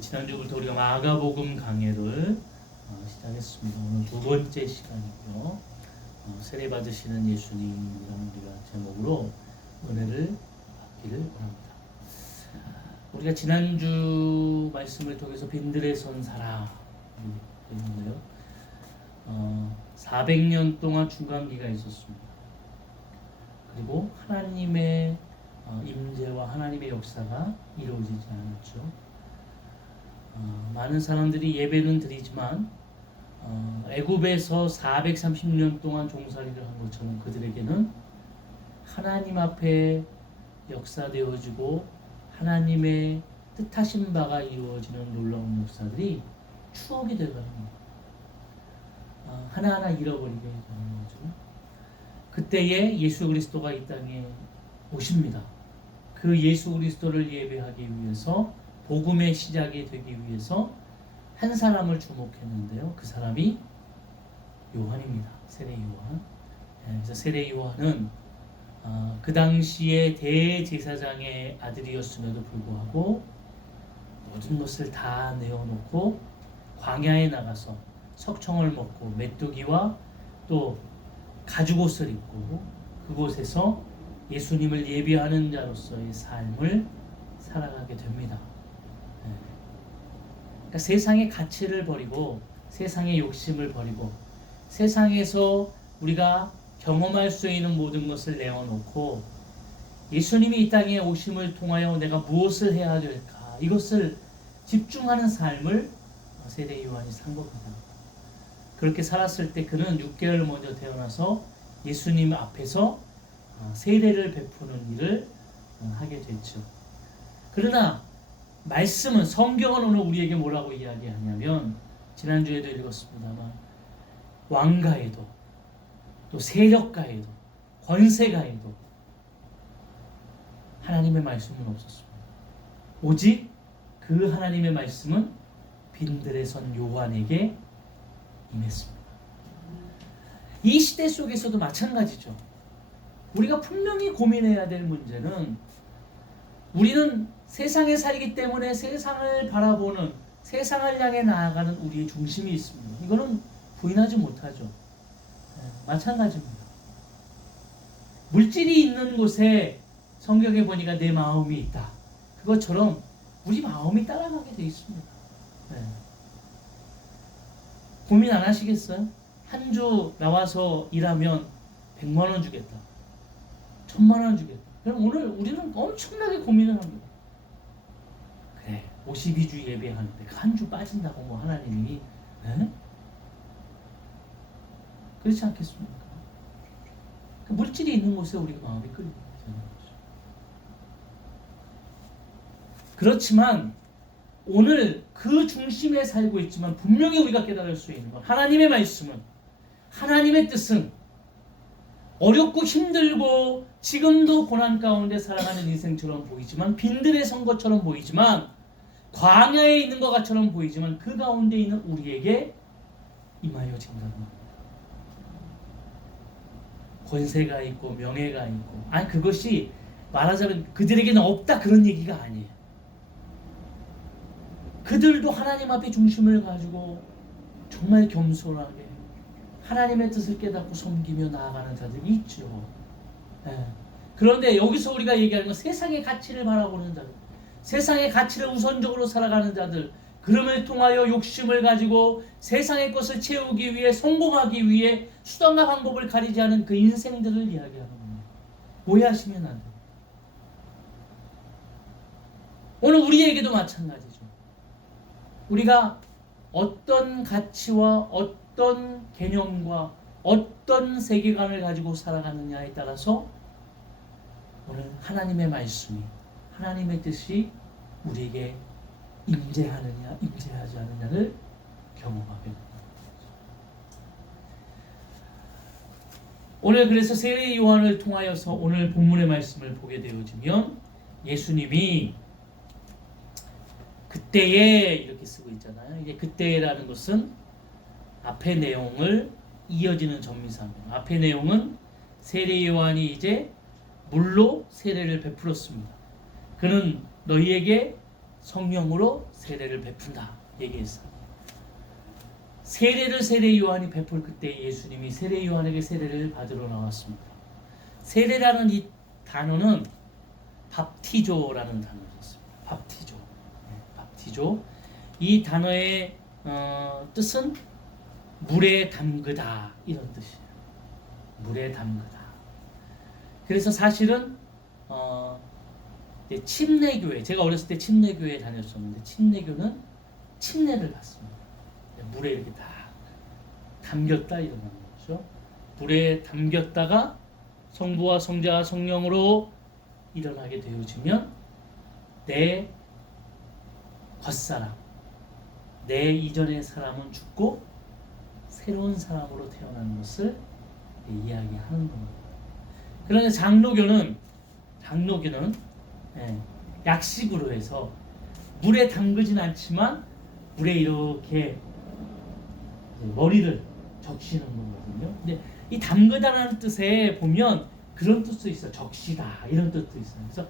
지난주부터 우리가 마가복음 강해를 시작했습니다. 오늘 두 번째 시간이고요. 세례 받으시는 예수님이라는 우리가 제목으로 은혜를 받기를 원합니다. 우리가 지난주 말씀을 통해서 빈들에 선 사람 했는데요. 400년 동안 중간기가 있었습니다. 그리고 하나님의 임재와 하나님의 역사가 이루어지지 않았죠. 많은 사람들이 예배는 드리지만 애굽에서 430년 동안 종살이를 한 것처럼 그들에게는 하나님 앞에 역사되어지고 하나님의 뜻하신 바가 이루어지는 놀라운 역사들이 추억이 되어가는 겁니다. 하나하나 잃어버리게 되는 거죠. 그때에 예수 그리스도가 이 땅에 오십니다. 그 예수 그리스도를 예배하기 위해서 복음의 시작이 되기 위해서 한 사람을 주목했는데요. 그 사람이 요한입니다. 세례 요한. 그래서 세례 요한은 그 당시에 대제사장의 아들이었음에도 불구하고 모든 것을 다 내어놓고 광야에 나가서 석청을 먹고 메뚜기와 또 가죽옷을 입고 그곳에서 예수님을 예비하는 자로서의 삶을 살아가게 됩니다. 그러니까 세상의 가치를 버리고 세상의 욕심을 버리고 세상에서 우리가 경험할 수 있는 모든 것을 내어놓고 예수님이 이 땅에 오심을 통하여 내가 무엇을 해야 될까 이것을 집중하는 삶을 세례 요한이 산 겁니다. 그렇게 살았을 때 그는 6개월 먼저 태어나서 예수님 앞에서 세례를 베푸는 일을 하게 됐죠. 그러나 말씀은 성경은 오늘 우리에게 뭐라고 이야기하냐면 지난주에도 읽었습니다만 왕가에도 또 세력가에도 권세가에도 하나님의 말씀은 없었습니다. 오직 그 하나님의 말씀은 빈들에 선 요한에게 임했습니다. 이 시대 속에서도 마찬가지죠. 우리가 분명히 고민해야 될 문제는 우리는 세상에 살기 때문에 세상을 바라보는 세상을 향해 나아가는 우리의 중심이 있습니다. 이거는 부인하지 못하죠. 마찬가지입니다. 물질이 있는 곳에 성경에 보니까 내 마음이 있다. 그것처럼 우리 마음이 따라가게 돼 있습니다. 고민 안 하시겠어요? 한 주 나와서 일하면 100만 원 주겠다. 1000만 원 주겠다. 그럼 오늘 우리는 엄청나게 고민을 합니다. 그래, 52주 예배하는데 한 주 빠진다고 뭐 하나님이 그렇지 않겠습니까? 그 물질이 있는 곳에 우리가 마음이 끌리게 되는 거죠. 그렇지만 오늘 그 중심에 살고 있지만 분명히 우리가 깨달을 수 있는 건 하나님의 말씀은 하나님의 뜻은 어렵고 힘들고 지금도 고난 가운데 살아가는 인생처럼 보이지만 빈들에 선 것처럼 보이지만 광야에 있는 것처럼 보이지만 그 가운데 있는 우리에게 임하여진다는 겁니다. 권세가 있고 명예가 있고 그것이 말하자면 그들에게는 없다 그런 얘기가 아니에요. 그들도 하나님 앞에 중심을 가지고 정말 겸손하게 하나님의 뜻을 깨닫고 섬기며 나아가는 자들이 있죠. 그런데 여기서 우리가 얘기하는 건 세상의 가치를 바라보는 자들, 세상의 가치를 우선적으로 살아가는 자들, 그름을 통하여 욕심을 가지고 세상의 것을 채우기 위해 성공하기 위해 수단과 방법을 가리지 않은 그 인생들을 이야기하는 겁니다. 오해하시면 안 돼요. 오늘 우리에게도 마찬가지죠. 우리가 어떤 가치와 어떤 개념과 어떤 세계관을 가지고 살아가느냐에 따라서 오늘 하나님의 말씀이 하나님의 뜻이 우리에게 임재하느냐 임재하지 않느냐를 경험하게 됩니다. 오늘 그래서 세례 요한을 통하여서 오늘 본문의 말씀을 보게 되어지면 예수님이 그때에 이렇게 쓰고 있잖아요. 이게 그때라는 것은 앞의 내용을 이어지는 전미사입니다. 앞의 내용은 세례 요한이 이제 물로 세례를 베풀었습니다. 그는 너희에게 성령으로 세례를 베푼다 얘기했어요. 세례를 세례 요한이 베풀 그때 예수님이 세례 요한에게 세례를 받으러 나왔습니다. 세례라는 이 단어는 밥티조라는 단어였습니다. 밥티조. 밥티조. 이 단어의 뜻은 물에 담그다 이런 뜻이에요. 물에 담그다. 그래서 사실은 침례교회, 제가 어렸을 때 침례교회에 다녔었는데 침례교는 침례를 받습니다. 물에 이렇게 다 담겼다 이런 거죠. 물에 담겼다가 성부와 성자와 성령으로 일어나게 되어지면 내 겉사람, 내 이전의 사람은 죽고 새로운 사람으로 태어나는 것을 이야기하는 겁니다. 그런데 장로교는 약식으로 해서 물에 담그진 않지만 물에 이렇게 머리를 적시는 거거든요. 근데 이 담그다라는 뜻에 보면 그런 뜻도 있어요. 적시다 이런 뜻도 있어요. 그래서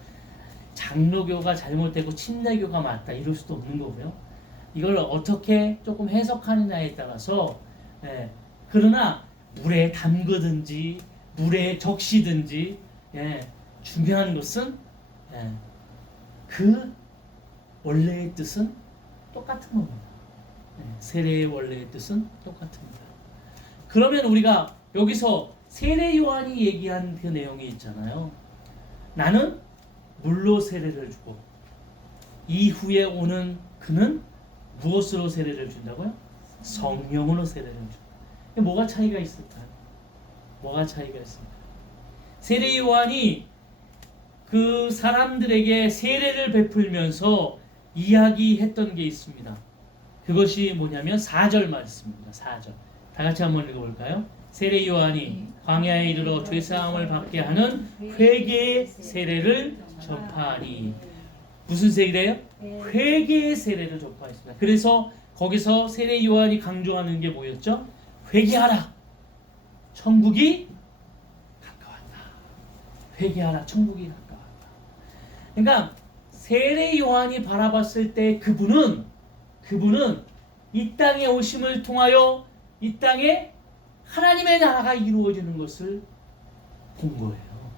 장로교가 잘못되고 침례교가 맞다 이럴 수도 없는 거고요. 이걸 어떻게 조금 해석하느냐에 따라서 그러나 물에 담그든지 물에 적시든지 중요한 것은 그 원래의 뜻은 똑같은 겁니다. 세례의 원래의 뜻은 똑같습니다. 그러면 우리가 여기서 세례 요한이 얘기한 그 내용이 있잖아요. 나는 물로 세례를 주고 이후에 오는 그는 무엇으로 세례를 준다고요? 성령으로 세례를 줍니다. 뭐가 차이가 있을까요? 뭐가 차이가 있을까요? 세례 요한이 그 사람들에게 세례를 베풀면서 이야기했던 게 있습니다. 그것이 뭐냐면 4절 말씀입니다. 4절. 다 같이 한번 읽어볼까요? 세례 요한이 광야에 이르러 죄사함을 받게 하는 회개의 세례를 전파하니. 무슨 세례예요? 회개의 세례를 전파했습니다. 그래서 거기서 세례 요한이 강조하는 게 뭐였죠? 회개하라. 천국이 가까웠다. 회개하라. 천국이 가까웠다. 그러니까 세례 요한이 바라봤을 때 그분은 이 땅에 오심을 통하여 이 땅에 하나님의 나라가 이루어지는 것을 본 거예요.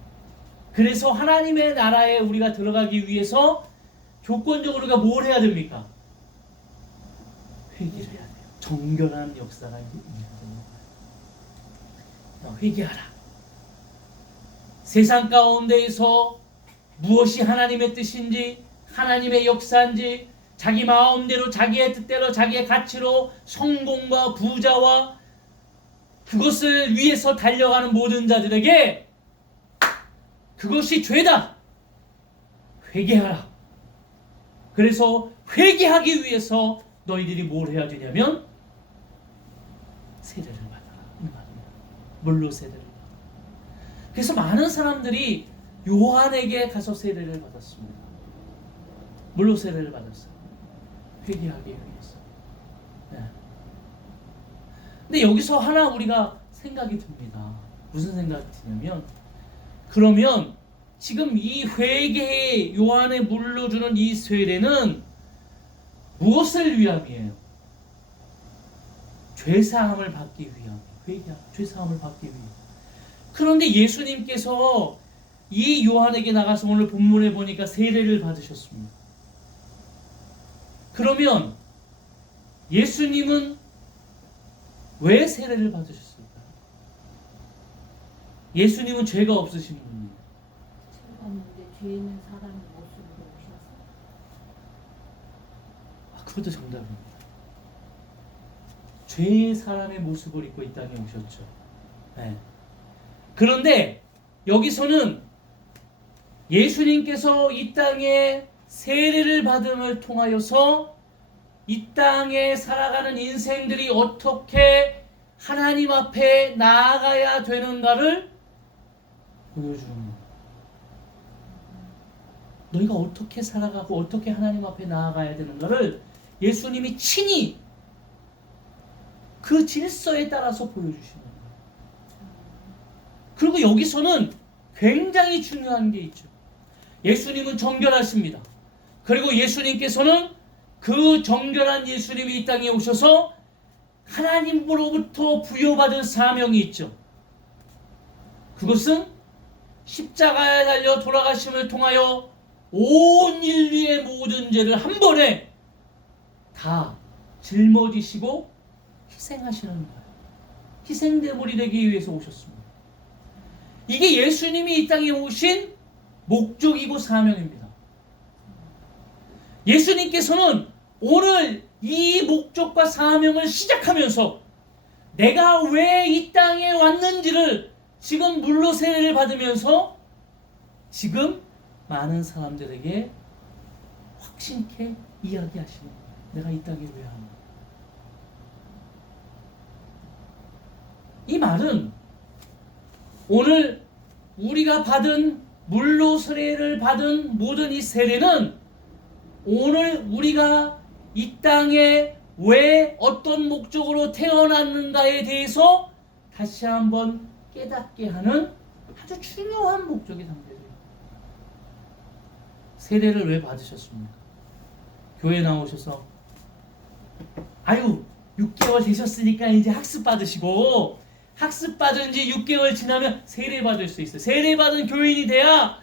그래서 하나님의 나라에 우리가 들어가기 위해서 조건적으로 우리가 뭘 해야 됩니까? 회개를 해야 돼요. 정결한 역사가 있어야 돼요. 회개하라. 세상 가운데에서 무엇이 하나님의 뜻인지, 하나님의 역사인지, 자기 마음대로, 자기의 뜻대로, 자기의 가치로 성공과 부자와 그것을 위해서 달려가는 모든 자들에게 그것이 죄다. 회개하라. 그래서 회개하기 위해서 너희들이 뭘 해야 되냐면 세례를 받아라. 물로 세례를 받아라. 그래서 많은 사람들이 요한에게 가서 세례를 받았습니다. 물로 세례를 받았어요. 회개하기 위해서. 근데 여기서 하나 우리가 생각이 듭니다. 무슨 생각이 드냐면, 그러면 지금 이 회개의 요한의 물로 주는 이 세례는 무엇을 위함이에요? 죄사함을 받기 위함. 죄사함을 받기 위함. 그런데 예수님께서 이 요한에게 나가서 오늘 본문에 보니까 세례를 받으셨습니다. 그러면 예수님은 왜 세례를 받으셨을까요? 예수님은 죄가 없으신 분이에요. 죄가 없는데 죄 있는 사람의 모습으로 오셔서. 그것도 정답입니다. 죄의 사람의 모습을 입고 이 땅에 오셨죠. 그런데 여기서는 예수님께서 이 땅에 세례를 받음을 통하여서 이 땅에 살아가는 인생들이 어떻게 하나님 앞에 나아가야 되는가를 보여주는 거예요. 너희가 어떻게 살아가고 어떻게 하나님 앞에 나아가야 되는가를 예수님이 친히 그 질서에 따라서 보여주시는 거예요. 그리고 여기서는 굉장히 중요한 게 있죠. 예수님은 정결하십니다. 그리고 예수님께서는 그 정결한 예수님이 이 땅에 오셔서 하나님으로부터 부여받은 사명이 있죠. 그것은 십자가에 달려 돌아가심을 통하여 온 인류의 모든 죄를 한 번에 다 짊어지시고 희생하시는 거예요. 희생제물이 되기 위해서 오셨습니다. 이게 예수님이 이 땅에 오신 목적이고 사명입니다. 예수님께서는 오늘 이 목적과 사명을 시작하면서 내가 왜 이 땅에 왔는지를 지금 물로 세례를 받으면서 지금 많은 사람들에게 확신케 이야기하시는 거예요. 내가 이 땅에 왜 왔는가. 이 말은 오늘 우리가 받은 물로 세례를 받은 모든 이 세례는 오늘 우리가 이 땅에 왜 어떤 목적으로 태어났는가에 대해서 다시 한번 깨닫게 하는 아주 중요한 목적이 담겨져 있습니다. 세례를 왜 받으셨습니까? 교회 나오셔서 아유 6개월 되셨으니까 이제 학습 받으시고 학습 받은 지 6개월 지나면 세례 받을 수 있어요. 세례 받은 교인이 돼야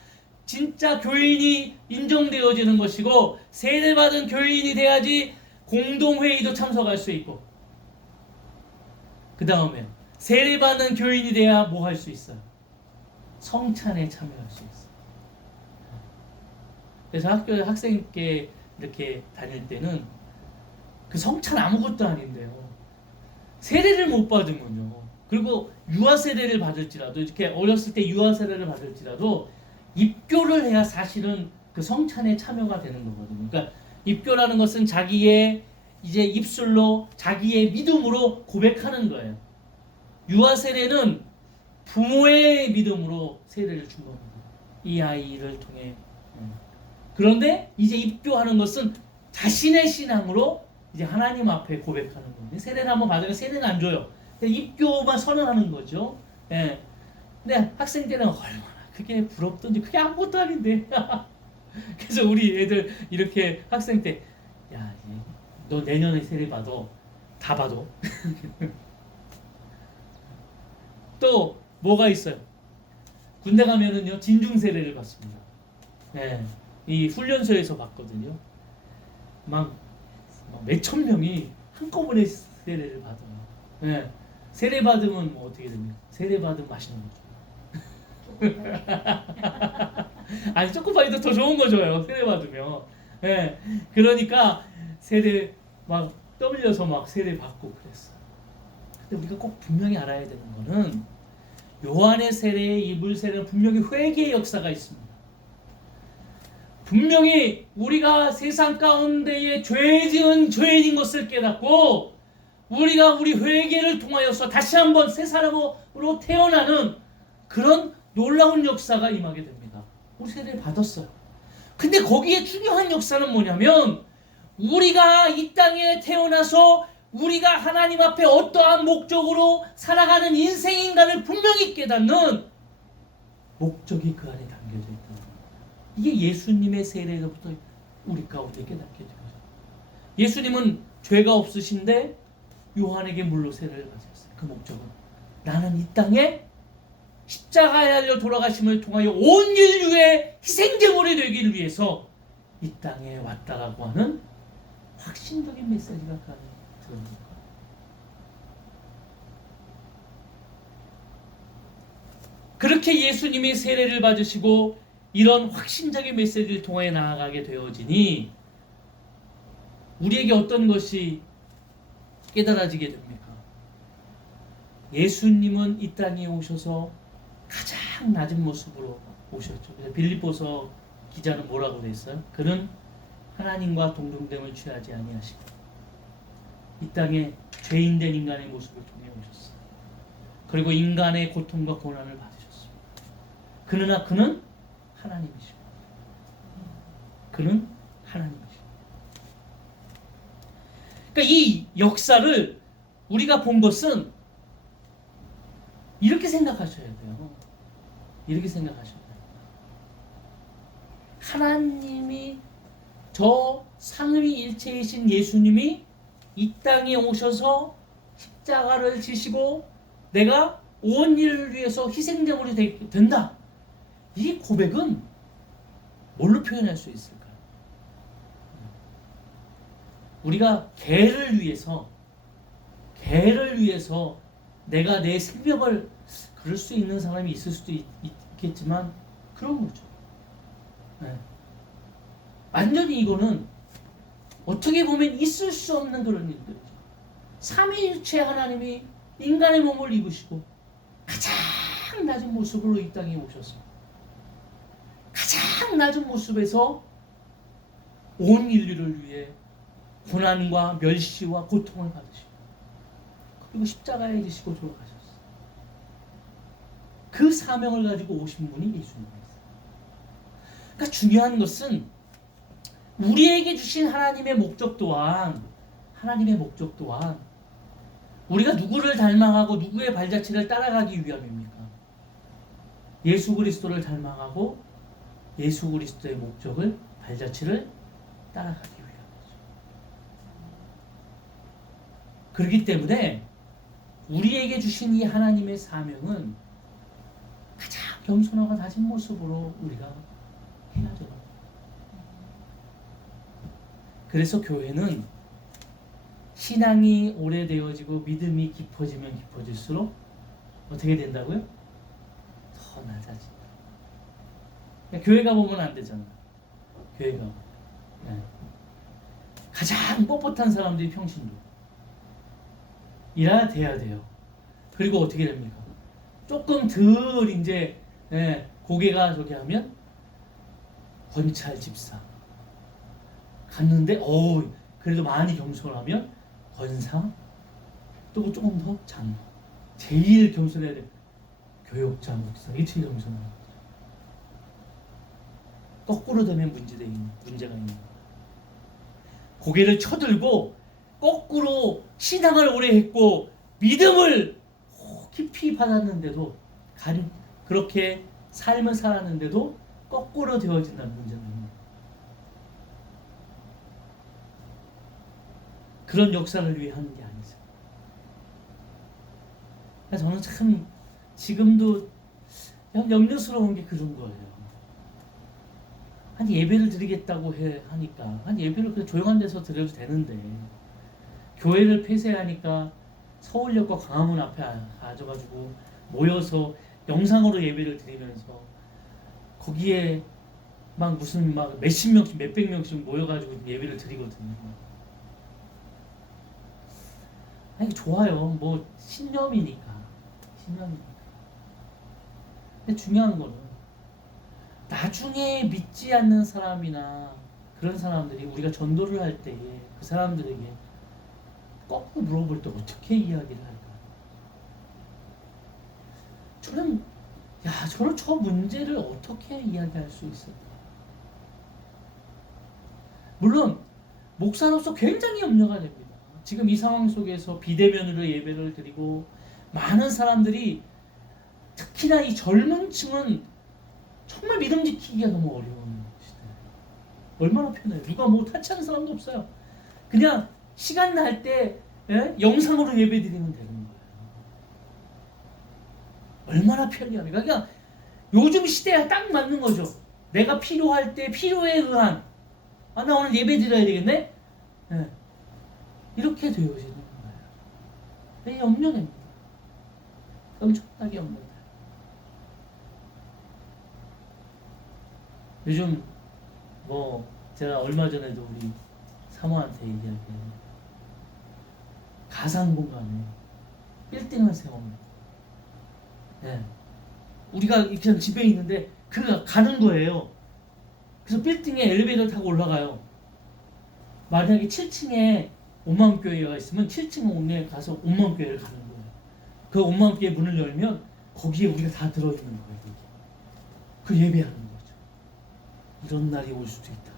진짜 교인이 인정되어지는 것이고 세례 받은 교인이 돼야지 공동회의도 참석할 수 있고 그 다음에 세례 받은 교인이 돼야 뭐 할 수 있어요? 성찬에 참여할 수 있어요. 그래서 학교에 학생께 이렇게 다닐 때는 그 성찬 아무것도 아닌데요. 세례를 못 받으면요. 그리고 유아 세례를 받을지라도 이렇게 어렸을 때 유아 세례를 받을지라도 입교를 해야 사실은 그 성찬에 참여가 되는 거거든요. 그러니까 입교라는 것은 자기의 이제 입술로 자기의 믿음으로 고백하는 거예요. 유아 세례는 부모의 믿음으로 세례를 준 겁니다. 이 아이를 통해. 그런데 이제 입교하는 것은 자신의 신앙으로 이제 하나님 앞에 고백하는 거예요. 세례를 한번 받으면 세례는 안 줘요. 입교만 선언하는 거죠. 예. 근데 학생 때는 얼마나 그게 부럽던지 그게 아무것도 아닌데. 그래서 우리 애들 이렇게 학생 때 야, 너 내년에 세례 받아. 다 받아. 또 뭐가 있어요? 군대 가면은요 진중 세례를 받습니다. 예. 이 훈련소에서 받거든요. 막 몇천 명이 한꺼번에 세례를 받아요. 예. 세례 받으면 뭐 어떻게 됩니까? 세례 받으면 맛있는 거죠. 아니 초코파이도 더 좋은 거 줘요. 세례 받으면. 예. 그러니까 세례 막 떠밀려서 막 세례 받고 그랬어요. 근데 우리가 꼭 분명히 알아야 되는 거는 요한의 세례의 이 물 세례는 분명히 회개의 역사가 있습니다. 분명히 우리가 세상 가운데에 죄 지은 죄인인 것을 깨닫고 우리가 우리 회개를 통하여서 다시 한번 새 사람으로 태어나는 그런 놀라운 역사가 임하게 됩니다. 우리 세례를 받았어요. 근데 거기에 중요한 역사는 뭐냐면 우리가 이 땅에 태어나서 우리가 하나님 앞에 어떠한 목적으로 살아가는 인생인가를 분명히 깨닫는 목적이 그 안에 담겨져 있다. 이게 예수님의 세례로부터 우리 가운데 깨닫게 된 거죠. 예수님은 죄가 없으신데 요한에게 물로 세례를 받으셨어요. 그 목적은 나는 이 땅에 십자가에 달려 돌아가심을 통하여 온 인류의 희생제물이 되기를 위해서 이 땅에 왔다라고 하는 확신적인 메시지가 그 안에 들어옵니다. 그렇게 예수님이 세례를 받으시고 이런 확신적인 메시지를 통해 나아가게 되어지니 우리에게 어떤 것이 깨달아지게 됩니까? 예수님은 이 땅에 오셔서 가장 낮은 모습으로 오셨죠. 그래서 빌립보서 기자는 뭐라고 했어요? 그는 하나님과 동등됨을 취하지 아니하시고 이 땅에 죄인된 인간의 모습을 통해 오셨어요. 그리고 인간의 고통과 고난을 받으셨습니다. 그러나 그는 하나님이시고 그는 하나님이시고 그러니까 이 역사를 우리가 본 것은 이렇게 생각하셔야 돼요. 이렇게 생각하셔야 돼요. 하나님이 저 삼위일체이신 예수님이 이 땅에 오셔서 십자가를 지시고 내가 온 인류를 위해서 희생제물이 된다. 이 고백은 뭘로 표현할 수 있을까요? 우리가 개를 위해서 내가 내 생명을 그럴 수 있는 사람이 있을 수도 있겠지만 그런 거죠. 네. 완전히 이거는 어떻게 보면 있을 수 없는 그런 일들이죠. 삼위일체 하나님이 인간의 몸을 입으시고 가장 낮은 모습으로 이 땅에 오셔서 가장 낮은 모습에서 온 인류를 위해 고난과 멸시와 고통을 받으시고 그리고 십자가에 지시고 돌아가셨어요. 그 사명을 가지고 오신 분이 예수님이었어요. 그러니까 중요한 것은 우리에게 주신 하나님의 목적 또한 우리가 누구를 닮아가고 누구의 발자취를 따라가기 위함입니까? 예수 그리스도를 닮아가고 예수 그리스도의 목적을 발자취를 따라가기 위함이죠. 그렇기 때문에 우리에게 주신 이 하나님의 사명은 가장 겸손하고 낮은 모습으로 우리가 해야죠. 그래서 교회는 신앙이 오래되어지고 믿음이 깊어지면 깊어질수록 어떻게 된다고요? 더 낮아진다. 교회 가보면 안 되잖아. 교회 가보면. 네. 가장 뻣뻣한 사람들이 평신도 이래야 돼야 돼요. 그리고 어떻게 됩니까? 조금 덜 이제 고개가 저기 하면 권찰 집사 갔는데 그래도 많이 겸손하면 권사 또 조금 더 장로 제일 겸손해야 돼 교역자 목사 이게 제일 겸손해야 돼. 거꾸로 되면 문제가 있는 거예요. 고개를 쳐들고 거꾸로 신앙을 오래 했고 믿음을 깊이 받았는데도 그렇게 삶을 살았는데도 거꾸로 되어진다는 문제가 있는 거예요. 그런 역사를 위해 하는 게 아니죠. 저는 참 지금도 염려스러운 게 그런 거예요. 아니 예배를 드리겠다고 하니까 아니 예배를 그냥 조용한 데서 드려도 되는데 교회를 폐쇄하니까 서울역과 광화문 앞에 가져가지고 모여서 영상으로 예배를 드리면서 거기에 막 무슨 막 몇십 명씩 몇백 명씩 모여가지고 예배를 드리거든요. 아니 좋아요. 뭐 신념이니까. 근데 중요한 거는 나중에 믿지 않는 사람이나 그런 사람들이 우리가 전도를 할 때에 그 사람들에게 거꾸로 물어볼 때 어떻게 이야기를 할까? 저는 저 문제를 어떻게 이야기할 수 있을까? 물론 목사로서 굉장히 염려가 됩니다. 지금 이 상황 속에서 비대면으로 예배를 드리고 많은 사람들이 특히나 이 젊은 층은 정말 믿음 지키기가 너무 어려운 시대예요. 얼마나 편해요. 누가 뭐 타치하는 사람도 없어요. 그냥 시간 날 때 영상으로 예배 드리면 되는 거예요. 얼마나 편리합니까? 그러니까 요즘 시대에 딱 맞는 거죠. 내가 필요할 때 필요에 의한 나 오늘 예배 드려야 되겠네? 이렇게 되어지는 거예요. 염려됩니다. 엄청나게 염려돼요. 요즘 뭐 제가 얼마 전에도 우리 사모한테 얘기할게요. 가상 공간에 빌딩을 세웁니다. 우리가 이렇게 집에 있는데 그가 가는 거예요. 그래서 빌딩에 엘리베이터를 타고 올라가요. 만약에 7층에 온마음교회가 있으면 7층 옥내에 가서 온마음교회를 가는 거예요. 그 온마음교회 문을 열면 거기에 우리가 다 들어있는 거예요. 거기. 그 예배하는 거죠. 이런 날이 올 수도 있다.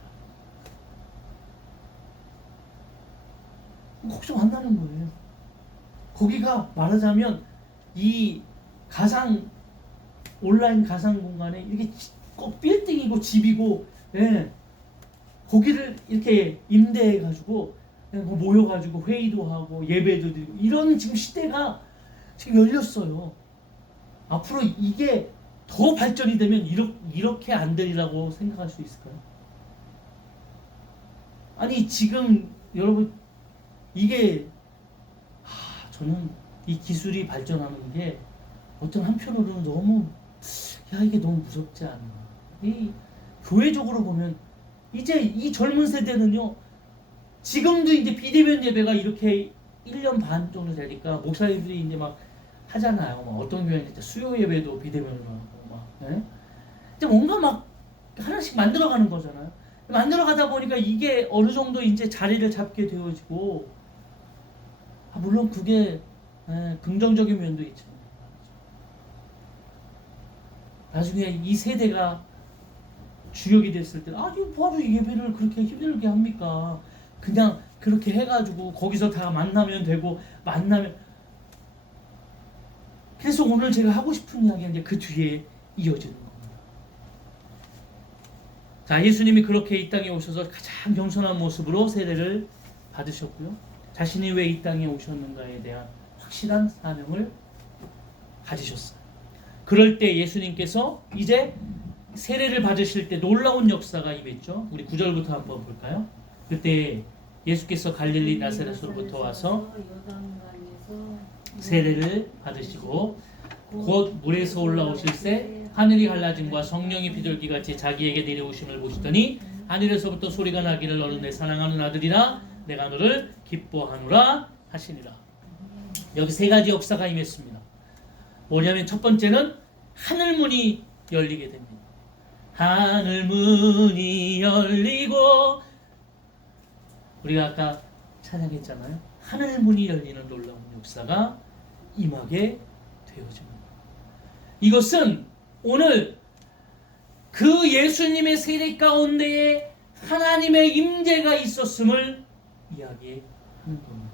걱정 안 나는 거예요. 거기가 말하자면 이 온라인 가상 공간에 이렇게 꼭 빌딩이고 집이고 거기를 이렇게 임대해가지고 그냥 뭐 모여가지고 회의도 하고 예배도 드리고 이런 지금 시대가 지금 열렸어요. 앞으로 이게 더 발전이 되면 이렇게 안 되리라고 생각할 수 있을까요? 아니 지금 여러분 이게 저는 이 기술이 발전하는 게 어떤 한편으로는 너무 이게 너무 무섭지 않나. 이 교회적으로 보면 이제 이 젊은 세대는요 지금도 이제 비대면 예배가 이렇게 1년 반 정도 되니까 목사님들이 이제 막 하잖아요. 막 어떤 교회는 이제 수요 예배도 비대면으로 하고 막. 네? 이제 뭔가 막 하나씩 만들어가는 거잖아요. 만들어가다 보니까 이게 어느 정도 이제 자리를 잡게 되어지고 물론 그게 긍정적인 면도 있죠. 나중에 이 세대가 주역이 됐을 때 아니 바로 예배를 그렇게 힘들게 합니까? 그냥 그렇게 해가지고 거기서 다 만나면 되고 만나면 그래서 오늘 제가 하고 싶은 이야기는 이제 그 뒤에 이어지는 겁니다. 자, 예수님이 그렇게 이 땅에 오셔서 가장 겸손한 모습으로 세례를 받으셨고요. 자신이 왜 이 땅에 오셨는가에 대한 확실한 사명을 가지셨어요. 그럴 때 예수님께서 이제 세례를 받으실 때 놀라운 역사가 임했죠. 우리 9절부터 한번 볼까요? 그때 예수께서 갈릴리 나사렛으로부터 와서 세례를 받으시고 곧 물에서 올라오실새 하늘이 갈라짐과 성령이 비둘기같이 자기에게 내려오심을 보시더니 하늘에서부터 소리가 나기를 너는 내 사랑하는 아들이라 내가 너를 기뻐하노라 하시니라. 여기 세 가지 역사가 임했습니다. 뭐냐면 첫 번째는 하늘문이 열리게 됩니다. 하늘문이 열리고 우리가 아까 찬양했잖아요. 하늘문이 열리는 놀라운 역사가 임하게 되어집니다. 이것은 오늘 그 예수님의 세례 가운데에 하나님의 임재가 있었음을 이야기하는 겁니다.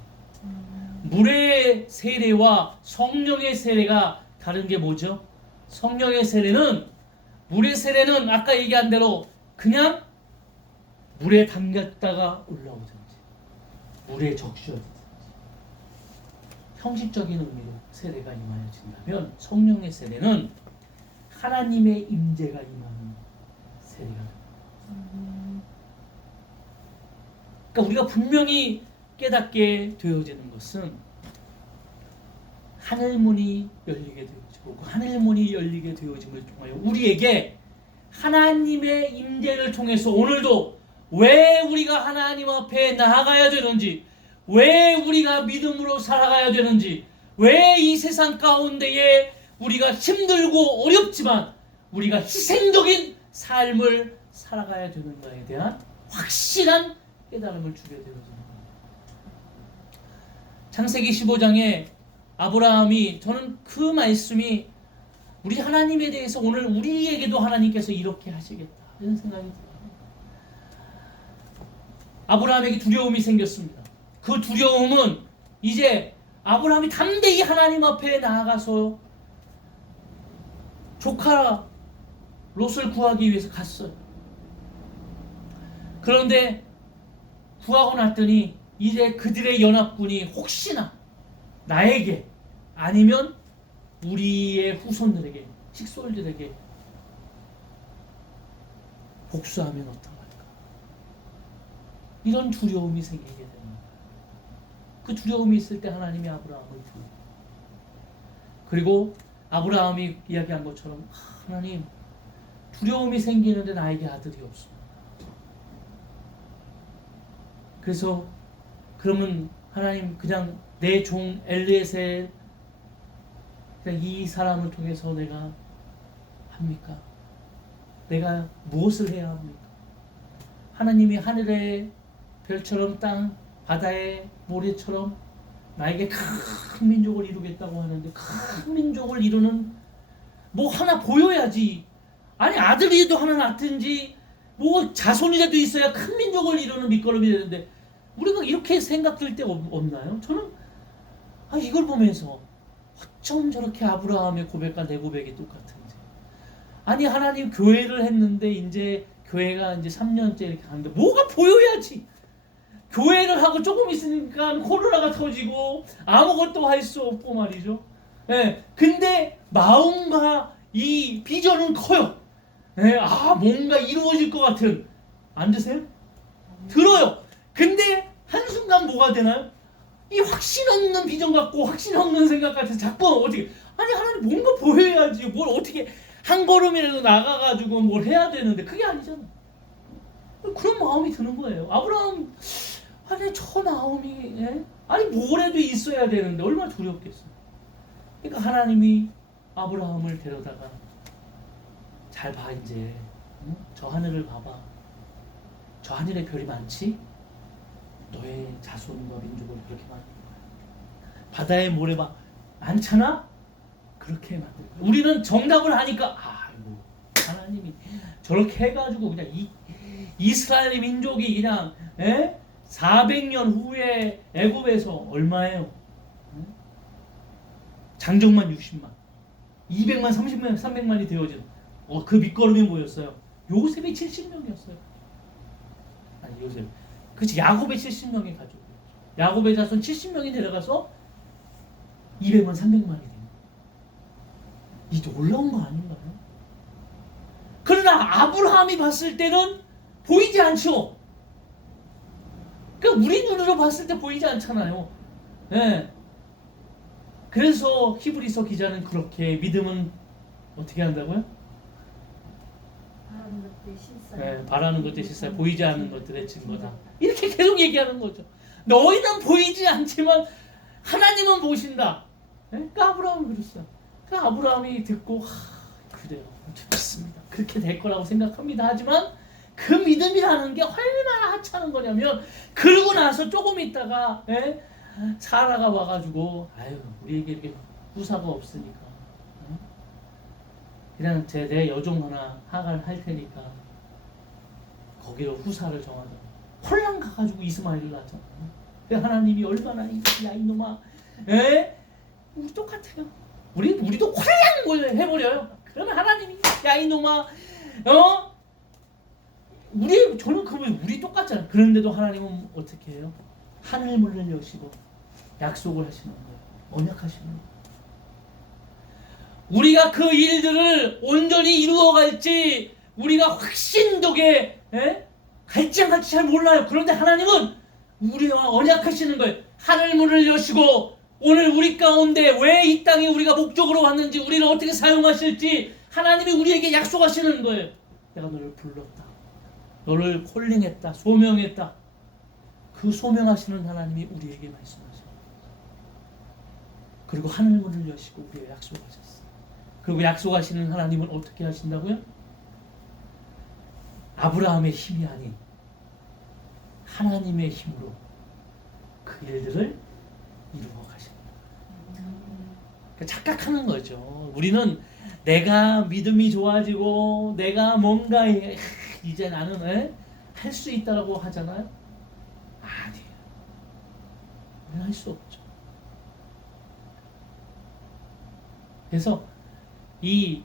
물의 세례와 성령의 세례가 다른 게 뭐죠? 성령의 세례는 물의 세례는 아까 얘기한 대로 그냥 물에 담갔다가 올라오든지 물에 적셔지든지 형식적인 의미로 세례가 임하여진다면 성령의 세례는 하나님의 임재가 임하는 세례가 됩니다. 그러니까 우리가 분명히 깨닫게 되어지는 것은 하늘문이 열리게 되어지고 그 하늘문이 열리게 되어짐을 통하여 우리에게 하나님의 임재를 통해서 오늘도 왜 우리가 하나님 앞에 나아가야 되는지, 왜 우리가 믿음으로 살아가야 되는지, 왜 이 세상 가운데에 우리가 힘들고 어렵지만 우리가 희생적인 삶을 살아가야 되는가에 대한 확실한 깨달음을 주게 되어집니다. 창세기 15장에 아브라함이 저는 그 말씀이 우리 하나님에 대해서 오늘 우리에게도 하나님께서 이렇게 하시겠다 이런 생각이 들어요. 아브라함에게 두려움이 생겼습니다. 그 두려움은 이제 아브라함이 담대히 하나님 앞에 나아가서 조카 롯을 구하기 위해서 갔어요. 그런데 구하고 났더니 이제 그들의 연합군이 혹시나 나에게 아니면 우리의 후손들에게 식솔들에게 복수하면 어떡할까? 이런 두려움이 생기게 됩니다. 그 두려움이 있을 때 하나님이 아브라함을 부르고 그리고 아브라함이 이야기한 것처럼 하나님 두려움이 생기는데 나에게 아들이 없습니다. 그래서 그러면 하나님 그냥 내 종 엘리에셀 이 사람을 통해서 내가 합니까? 내가 무엇을 해야 합니까? 하나님이 하늘의 별처럼 땅 바다의 모래처럼 나에게 큰 민족을 이루겠다고 하는데 큰 민족을 이루는 뭐 하나 보여야지. 아니 아들이라도 하나 낳든지 뭐 자손이라도 있어야 큰 민족을 이루는 밑거름이 되는데 우리가 이렇게 생각될 때 없나요? 저는 이걸 보면서 어쩜 저렇게 아브라함의 고백과 내 고백이 똑같은지. 아니 하나님 교회를 했는데 이제 교회가 이제 3년째 이렇게 가는데 뭐가 보여야지. 교회를 하고 조금 있으니까 코로나가 터지고 아무것도 할 수 없고 말이죠. 예, 근데 마음과 이 비전은 커요. 예, 아 뭔가 이루어질 것 같은. 안 드세요? 들어요. 근데 한순간 뭐가 되나요? 이 확신 없는 비전 갖고 확신 없는 생각 같아서 자꾸 어떻게 아니 하나님 뭔가 보여야지 뭘 어떻게 한 걸음이라도 나가가지고 뭘 해야 되는데 그게 아니잖아. 그런 마음이 드는 거예요. 아브라함 아니 저 마음이 예? 아니 뭐라도 있어야 되는데 얼마나 두렵겠어. 그러니까 하나님이 아브라함을 데려다가 잘 봐 이제 응? 저 하늘을 봐봐. 저 하늘에 별이 많지? 너의 자손과 민족을 그렇게 만든 거야. 바다의 모래 봐 많잖아? 그렇게 만든 거야. 우리는 정답을 하니까 아이고 하나님이 저렇게 해가지고 그냥 이스라엘 민족이 그냥 에? 400년 후에 애굽에서 얼마예요? 장정만 60만 200만 30만 300만이 되어진 그 밑거름이 뭐였어요? 요셉이 70명이었어요. 아니 요셉 그치 야곱의 70명의 가족 야곱의 자손 70명이 내려가서 200만 300만이 됩니다. 이 놀라운 거 아닌가요? 그러나 아브라함이 봤을 때는 보이지 않죠. 그러니까 우리 눈으로 봤을 때 보이지 않잖아요. 예. 그래서 히브리서 기자는 그렇게 믿음은 어떻게 한다고요? 바라는 것들 실사. 네, 바라는 것들 실사, 보이지 않는 것들의 증거다. 이렇게 계속 얘기하는 거죠. 너희는 보이지 않지만 하나님은 보신다. 네? 그러니까 아브라함이 그랬어요. 그러니까 아브라함이 듣고 그래요. 좋습니다. 그렇게 될 거라고 생각합니다. 하지만 그 믿음이라는 게 얼마나 하찮은 거냐면 그러고 나서 조금 있다가 예? 사라가 와가지고 아유 우리에게 이렇게 후사가 없으니까 그냥 내 여종 하나 하갈 할 테니까 거기로 후사를 정하자. 홀랑 가가지고 이스마엘을 낳잖아. 하나님이 얼마나 야 이놈아, 에? 우리 똑같아요. 우리도 홀랑 해버려요. 그러면 하나님이 야 이놈아, 저는 그러면 우리 똑같잖아. 그런데도 하나님은 어떻게 해요? 하늘문을 여시고 약속을 하시는 거예요. 언약하시는 거예요. 우리가 그 일들을 온전히 이루어갈지 우리가 확신되게 갈지 안 갈지 잘 몰라요. 그런데 하나님은 우리와 언약하시는 거예요. 하늘문을 여시고 오늘 우리 가운데 왜 이 땅에 우리가 목적으로 왔는지 우리를 어떻게 사용하실지 하나님이 우리에게 약속하시는 거예요. 내가 너를 불렀다. 너를 콜링했다. 소명했다. 그 소명하시는 하나님이 우리에게 말씀하셔요. 그리고 하늘문을 여시고 우리에게 약속하셨어요. 그리고 약속하시는 하나님은 어떻게 하신다고요? 아브라함의 힘이 아닌 하나님의 힘으로 그 일들을 이루어 가십니다. 그러니까 착각하는 거죠. 우리는 내가 믿음이 좋아지고 내가 뭔가 이제 나는 할 수 있다라고 하잖아요. 아니에요. 우리는 할 수 없죠. 그래서 이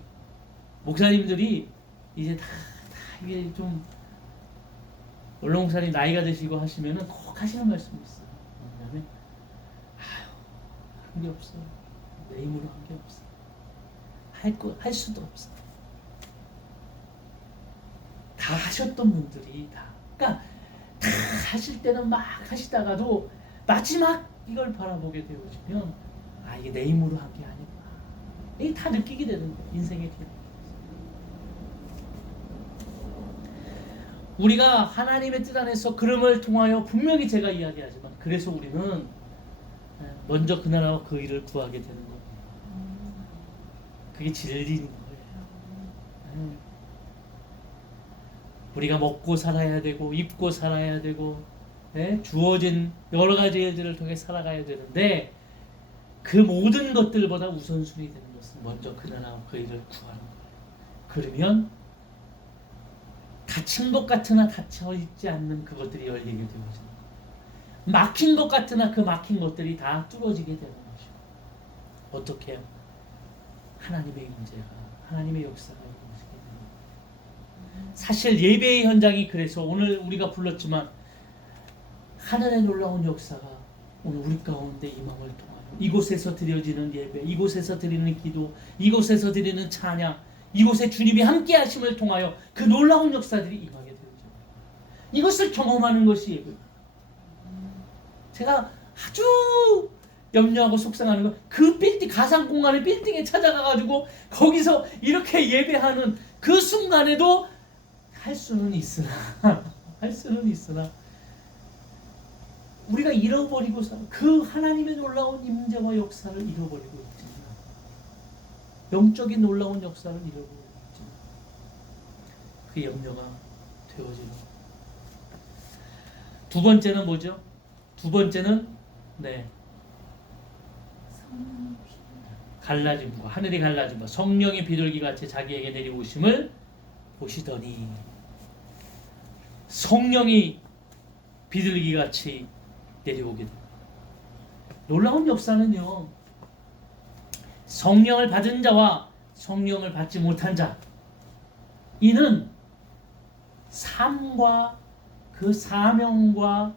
목사님들이 이제 다 이게 좀 원로 목사님 나이가 드시고 하시면은 꼭 하시는 말씀이 있어요. 뭐냐면 한 게 없어요. 내 힘으로 한 게 없어요. 할 수도 없어요. 다 하셨던 분들이 그러니까 다 하실 때는 막 하시다가도 마지막 이걸 바라보게 되어지면 이게 내 힘으로 한 게 아니구나. 이게 다 느끼게 되는 거예요. 인생의 길. 우리가 하나님의 뜻 안에서 그름을 통하여 분명히 제가 이야기하지만 그래서 우리는 먼저 그 나라와 그 일을 구하게 되는 거예요. 그게 진리인 거예요. 우리가 먹고 살아야 되고 입고 살아야 되고 주어진 여러 가지 일들을 통해 살아가야 되는데 그 모든 것들보다 우선순위 되는 것은 먼저 그 나라와 그 일을 구하는 거예요. 그러면 닫힌 것 같으나 닫혀있지 않는 그것들이 열리게 되어지는 거예요. 막힌 것 같으나 그 막힌 것들이 다 뚫어지게 되는 것이고 어떻게 해요? 하나님의 임재가 하나님의 역사가 이루어지게 되는 거예요. 사실 예배의 현장이 그래서 오늘 우리가 불렀지만 하늘의 놀라운 역사가 오늘 우리 가운데 임함을 통하여 이곳에서 드려지는 예배, 이곳에서 드리는 기도, 이곳에서 드리는 찬양, 이곳에 주님이 함께 하심을 통하여 그 놀라운 역사들이 임하게 되죠. 이것을 경험하는 것이 예배입니다. 제가 아주 염려하고 속상하는 건 그 빌딩, 가상 공간의 빌딩에 찾아가가지고 거기서 이렇게 예배하는 그 순간에도 할 수는 있으나 할 수는 있으나 우리가 잃어버리고 그 하나님의 놀라운 임재와 역사를 잃어버리고 있지만, 영적인 놀라운 역사를 잃어버리고 있지만 그 염려가 되어지는. 두 번째는 뭐죠? 두 번째는 갈라짐과 하늘이 갈라짐과 성령의 비둘기같이 자기에게 내려오심을 보시더니, 성령이 비둘기같이 내려오게 됩니다. 놀라운 역사는요, 성령을 받은 자와 성령을 받지 못한 자, 이는 삶과 그 사명과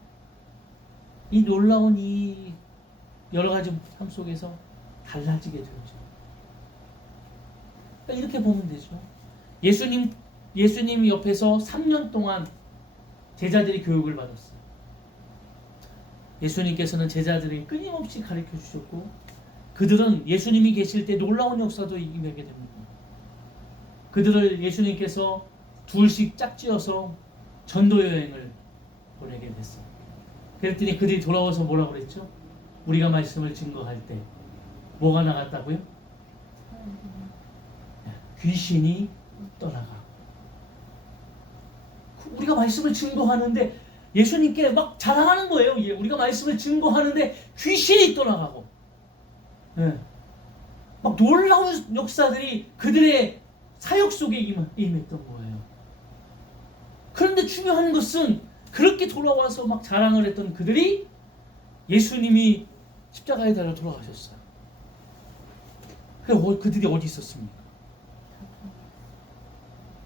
이 놀라운 이 여러 가지 삶 속에서 달라지게 되죠. 그러니까 이렇게 보면 되죠. 예수님 옆에서 3년 동안 제자들이 교육을 받았어요. 예수님께서는 제자들에게 끊임없이 가르쳐 주셨고, 그들은 예수님이 계실 때 놀라운 역사도 임하게 됩니다. 그들을 예수님께서 둘씩 짝지어서 전도 여행을 보내게 됐어요. 그랬더니 그들이 돌아와서 뭐라고 그랬죠? 우리가 말씀을 증거할 때 뭐가 나갔다고요? 귀신이 떠나가. 우리가 말씀을 증거하는데 예수님께 막 자랑하는 거예요. 우리가 말씀을 증거하는데 귀신이 떠나가고, 막 놀라운 역사들이 그들의 사역 속에 임했던 거예요. 그런데 중요한 것은 그렇게 돌아와서 막 자랑을 했던 그들이 예수님이 십자가에 달려 돌아가셨어요. 그들이 어디 있었습니까?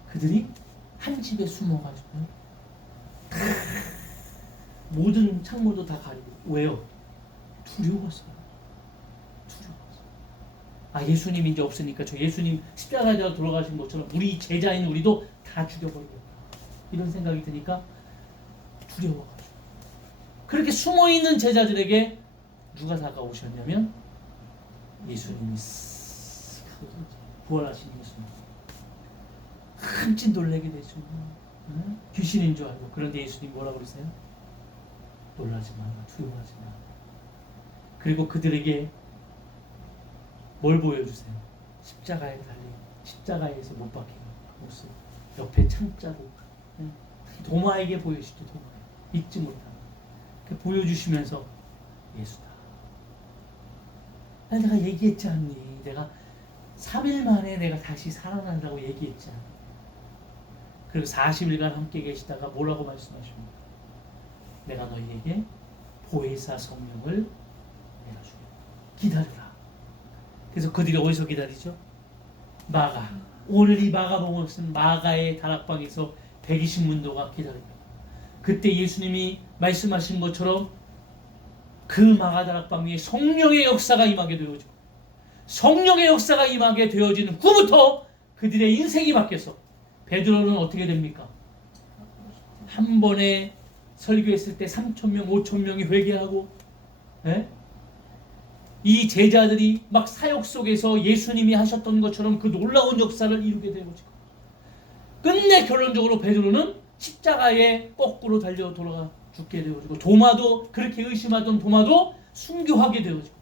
그들이 한 집에 숨어가지고 모든 창문도 다 가리고. 왜요? 두려웠어요. 예수님이 이제 없으니까 저 예수님 십자가에 달려 돌아가신 것처럼 우리 제자인 우리도 다 죽여버리겠다, 이런 생각이 드니까 두려워가지고. 그렇게 숨어있는 제자들에게 누가 다가오셨냐면 예수님이 부활하신 예수님. 흠칫 놀라게 되죠. 귀신인 줄 알고. 그런데 예수님 뭐라고 그러세요? 놀라지 마라, 두려워하지 마라. 그리고 그들에게 뭘 보여주세요? 십자가에 달린, 십자가에서 못 박힌 모습, 옆에 창자국, 도마에게 보여주시죠. 도마에 잊지 못하는 보여주시면서 예수다. 내가 얘기했지 않니? 내가 3일 만에 내가 다시 살아난다고 얘기했지 않니? 그리고 40일간 함께 계시다가 뭐라고 말씀하십니까? 내가 너희에게 보혜사 성령을 내려주겠다. 기다려라. 그래서 그들이 어디서 기다리죠? 마가. 오늘 이 마가복음을 쓴 마가의 다락방에서 120문도가 기다립니다. 그때 예수님이 말씀하신 것처럼 그 마가 다락방 위에 성령의 역사가 임하게 되어지고, 성령의 역사가 임하게 되어지는 후부터 그들의 인생이 바뀌어서 베드로는 어떻게 됩니까? 한 번에 설교했을 때 3,000명, 5,000명이 회개하고, 이 제자들이 막 사역 속에서 예수님이 하셨던 것처럼 그 놀라운 역사를 이루게 되어지고, 끝내 결론적으로 베드로는 십자가에 거꾸로 달려 돌아가 죽게 되어지고, 도마도, 그렇게 의심하던 도마도 순교하게 되어지고,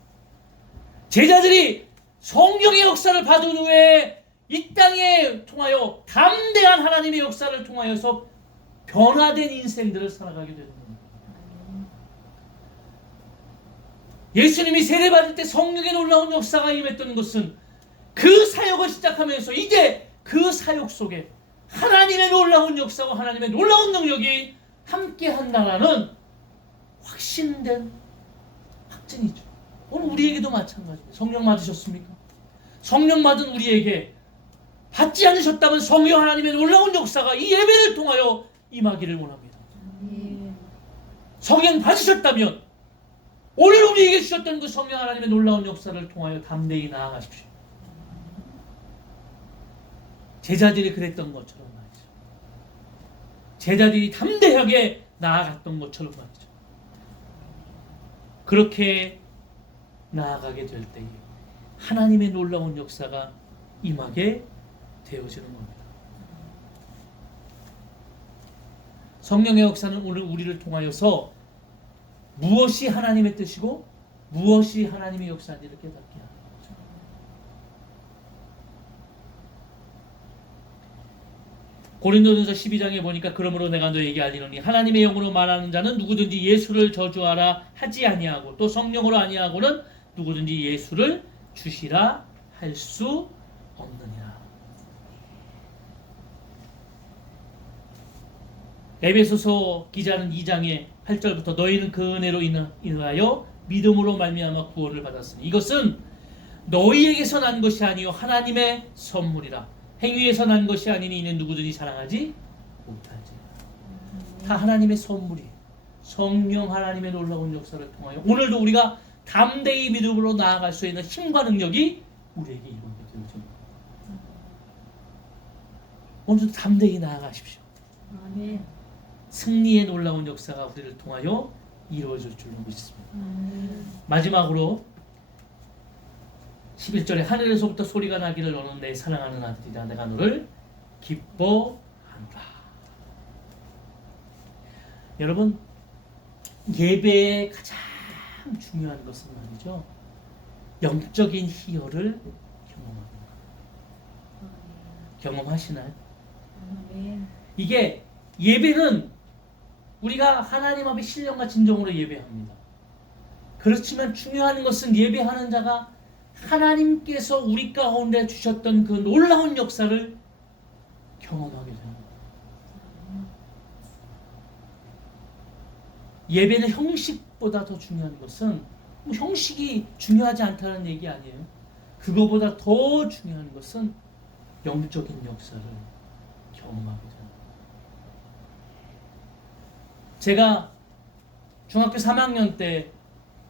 제자들이 성령의 역사를 받은 후에 이 땅에 통하여 담대한 하나님의 역사를 통하여서 변화된 인생들을 살아가게 되는 겁니다. 예수님이 세례받을 때 성령의 놀라운 역사가 임했던 것은 그 사역을 시작하면서 이제 그 사역 속에 하나님의 놀라운 역사와 하나님의 놀라운 능력이 함께한다라는 확신된 확증이죠. 오늘 우리에게도 마찬가지입니다. 성령 받으셨습니까? 성령 받은 우리에게 받지 않으셨다면 성령 하나님의 놀라운 역사가 이 예배를 통하여 임하기를 원합니다. 아멘. 성령 받으셨다면 오늘 우리에게 주셨던 그 성령 하나님의 놀라운 역사를 통하여 담대히 나아가십시오. 제자들이 그랬던 것처럼 말이죠. 제자들이 담대하게 나아갔던 것처럼 말이죠. 그렇게 나아가게 될 때에 하나님의 놀라운 역사가 임하게 되어지는 겁니다. 성령의 역사는 오늘 우리를 통하여서 무엇이 하나님의 뜻이고 무엇이 하나님의 역사인지를 깨닫게 하는 거죠. 고린도전서 12장에 보니까 그러므로 내가 너에게 알리노니 하나님의 영으로 말하는 자는 누구든지 예수를 저주하라 하지 아니하고 또 성령으로 아니하고는 누구든지 예수를 주시라 할 수 없느니라. 에베소서 기자는 2장의 8절부터 너희는 그 은혜로 인하여 믿음으로 말미암아 구원을 받았으니 이것은 너희에게서 난 것이 아니요 하나님의 선물이라. 행위에서 난 것이 아니니 이는 누구든지 자랑하지 못하지. 다 하나님의 선물이에요. 성령 하나님의 놀라운 역사를 통하여 오늘도 우리가 담대히 믿음으로 나아갈 수 있는 힘과 능력이 우리에게 이루어져 있습니다. 오늘도 담대히 나아가십시오. 아멘. 승리의 놀라운 역사가 우리를 통하여 이루어질 줄로 믿습니다. 마지막으로 11절에 하늘에서부터 소리가 나기를 너는 내 사랑하는 아들이라 내가 너를 기뻐한다. 여러분 예배의 가장 중요한 것은 말이죠. 영적인 희열을 경험합니다. 경험하시나요? 아멘. 이게 예배는 우리가 하나님 앞에 신령과 진정으로 예배합니다. 그렇지만 중요한 것은 예배하는 자가 하나님께서 우리 가운데 주셨던 그 놀라운 역사를 경험하게 됩니다. 예배는 형식보다 더 중요한 것은 형식이 중요하지 않다는 얘기 아니에요. 그거보다 더 중요한 것은 영적인 역사를 경험하게 됩니다. 제가 중학교 3학년 때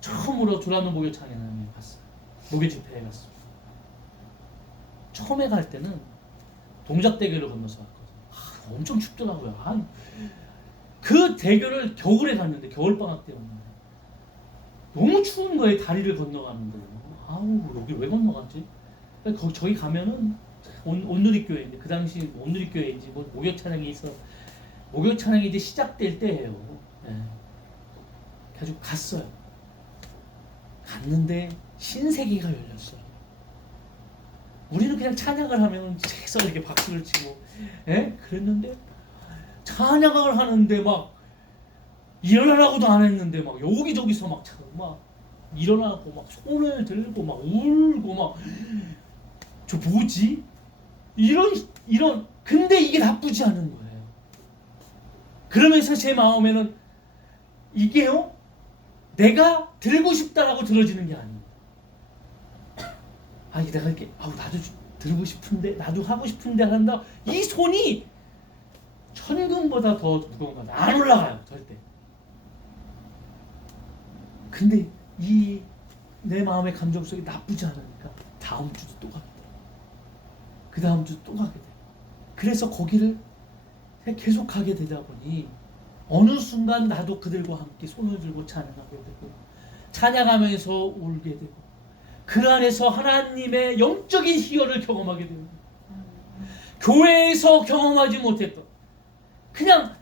처음으로 두란노 목요 찬양을 갔어요. 목요 집회에 갔습니다. 처음에 갈 때는 동작대교를 건너서 갔거든요. 엄청 춥더라고요. 그 대교를 겨울에 갔는데 겨울방학 때였는데 너무 추운 거예요. 다리를 건너가는데요. 여기 왜 건너갔지? 저기 가면은 온누리교회인데 그 당시 온누리교회인지 뭐 목요 찬양이 있어. 목요 찬양이 이제 시작될 때예요. 네. 그래가지고 갔어요. 갔는데 신세계가 열렸어요. 우리는 그냥 찬양을 하면 계속 이렇게 박수를 치고, 예? 그랬는데 찬양을 하는데 막 일어나라고도 안 했는데 막 여기저기서 막 일어나고 막 손을 들고 막 울고 막 저 뭐지? 이런 근데 이게 나쁘지 않은 거예요. 그러면서 제 마음에는 이게요 내가 들고 싶다라고 들어지는 게 아니에요. 내가 이렇게 나도 들고 싶은데 나도 하고 싶은데 한다. 이 손이 천금보다 더 무거운 거야. 안 올라가요 절대. 근데 이 내 마음의 감정 속이 나쁘지 않으니까 다음 주도 또 가게 돼. 그 다음 주도 또 가게 돼. 그래서 거기를 계속 가게 되다 보니 어느 순간 나도 그들과 함께 손을 들고 찬양하게 되고 찬양하면서 울게 되고 그 안에서 하나님의 영적인 희열을 경험하게 됩니다. 교회에서 경험하지 못했던 그냥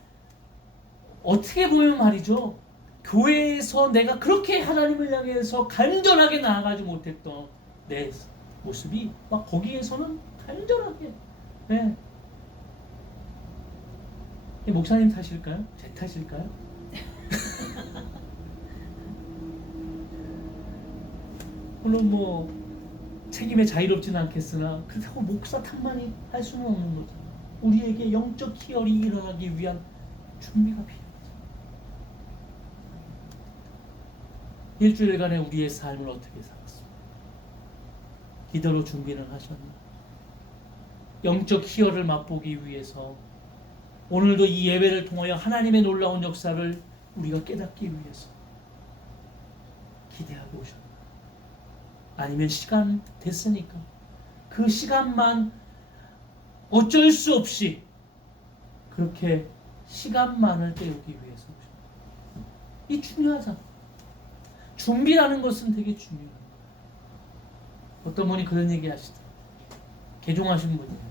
어떻게 보면 말이죠. 교회에서 내가 그렇게 하나님을 향해서 간절하게 나아가지 못했던 내 모습이 막 거기에서는 간절하게 목사님 탓일까요? 제 탓일까요? 물론 뭐 책임에 자유롭지는 않겠으나 그렇다고 목사 탓만이 할 수는 없는 거죠. 우리에게 영적 희열이 일어나기 위한 준비가 필요하죠. 일주일간의 우리의 삶을 어떻게 살았습니까? 기도로 준비는 하셨나? 영적 희열을 맛보기 위해서 오늘도 이 예배를 통하여 하나님의 놀라운 역사를 우리가 깨닫기 위해서 기대하고 오셨나요? 아니면 시간 됐으니까 그 시간만 어쩔 수 없이 그렇게 시간만을 때우기 위해서 오셨나요? 이 중요하잖아. 준비라는 것은 되게 중요해요. 어떤 분이 그런 얘기 하시더라고요. 개종하신 분이에요.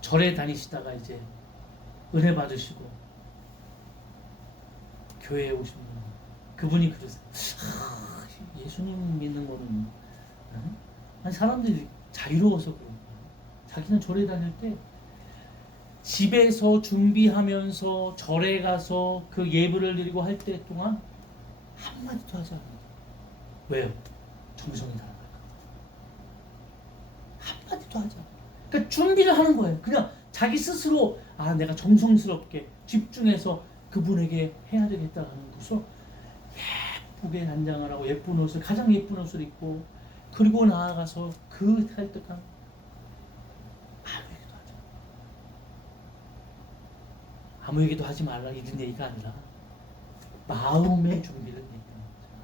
절에 다니시다가 이제 은혜 받으시고 교회에 오신 분, 그분이 그러세요. 예수님 믿는 거는 아니 사람들이 자유로워서 그런 거예요. 자기는 절에 다닐 때 집에서 준비하면서 절에 가서 그 예불을 드리고 할 때 동안 한마디도 하지 않아요. 왜요? 정성이 다르니까. 한마디도 하지 않아요. 그러니까 준비를 하는 거예요. 그냥 자기 스스로 내가 정성스럽게 집중해서 그분에게 해야 되겠다는 것으로 예쁘게 단장을 하고 예쁜 옷을, 가장 예쁜 옷을 입고, 그리고 나아가서 그 탈득한 아무 얘기도 하지 말라 이런 얘기가 아니라 마음의 준비를 얘기하는 거죠.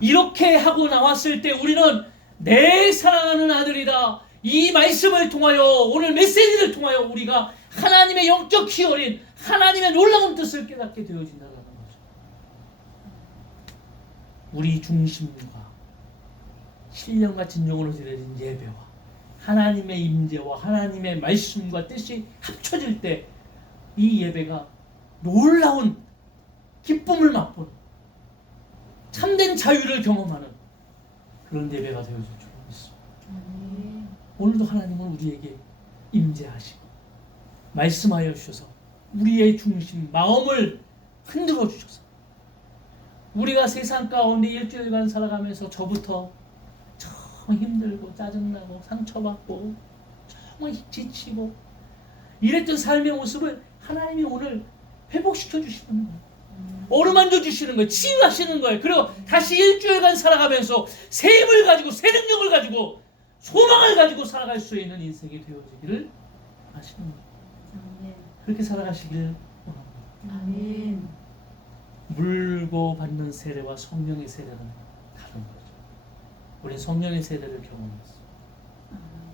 이렇게 하고 나왔을 때 우리는 내 사랑하는 아들이다, 이 말씀을 통하여, 오늘 메시지를 통하여 우리가 하나님의 영적 희열인 하나님의 놀라운 뜻을 깨닫게 되어진다는 거죠. 우리 중심과 신령과 진정으로 드려진 예배와 하나님의 임재와 하나님의 말씀과 뜻이 합쳐질 때 이 예배가 놀라운 기쁨을 맛보는, 참된 자유를 경험하는 그런 예배가 되어질 줄 믿습니다. 오늘도 하나님은 우리에게 임재하시고 말씀하여 주셔서 우리의 중심, 마음을 흔들어 주셔서 우리가 세상 가운데 일주일간 살아가면서 저부터 정말 힘들고 짜증나고 상처받고 정말 지치고 이랬던 삶의 모습을 하나님이 오늘 회복시켜 주시는 거예요. 어루만져 주시는 거예요. 치유하시는 거예요. 그리고 다시 일주일간 살아가면서 새 힘을 가지고, 새 능력을 가지고, 소망을 가지고 살아갈 수 있는 인생이 되어지기를 하시는 거예요. 그렇게 살아가시기를 원합니다. 아멘. 물고 받는 세례와 성령의 세례는 다른 거죠. 우리는 성령의 세례를 경험했어요.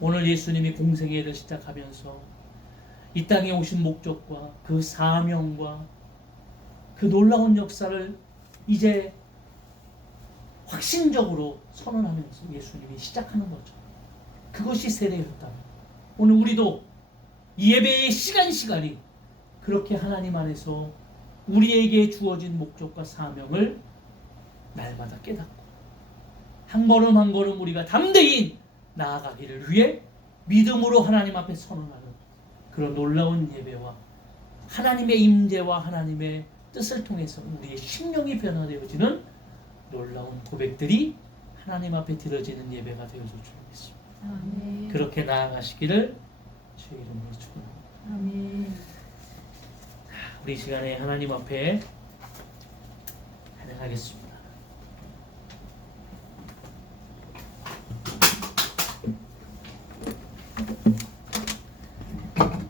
오늘 예수님이 공생의 일을 시작하면서 이 땅에 오신 목적과 그 사명과 그 놀라운 역사를 이제 확신적으로 선언하면서 예수님이 시작하는 거죠. 그것이 세례였다. 오늘 우리도 이 예배의 시간이 그렇게 하나님 안에서 우리에게 주어진 목적과 사명을 날마다 깨닫고 한 걸음 한 걸음 우리가 담대히 나아가기를 위해 믿음으로 하나님 앞에 선언하는 그런 놀라운 예배와 하나님의 임재와 하나님의 뜻을 통해서 우리의 심령이 변화되어지는 놀라운 고백들이 하나님 앞에 드려지는 예배가 되어질 줄 믿습니다. 아멘. 그렇게 나아가시기를 주의 이름으로 축원합니다. 아멘. 우리 시간에 하나님 앞에 찬양하겠습니다.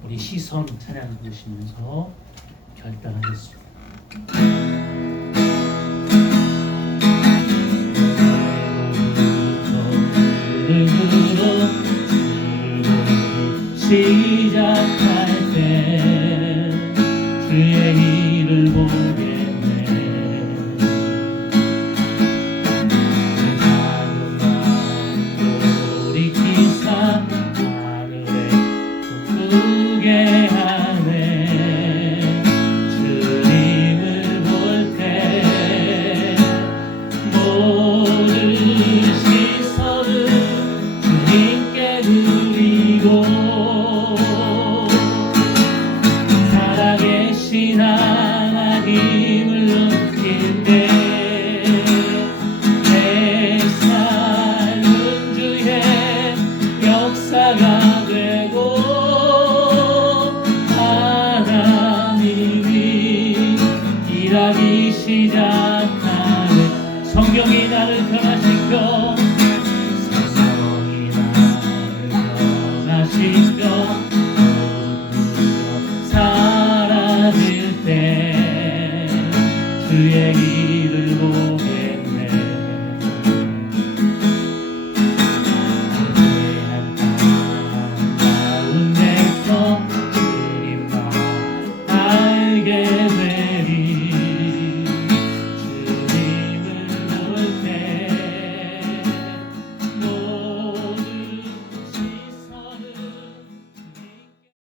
우리 시선 찬양 부르시면서 결단하겠습니다. 시작할 때 주의 일을 보겠네. 그 작은 마음 돌이키사 하늘에 꿈꾸게 하네. 주님을 볼 때 모든 시선을 주님께 드리고 살아계신 하나님을 느낄 때 내 삶은 주의 역사가 되고 하나님이 일하기 시작하네. 성경이 나를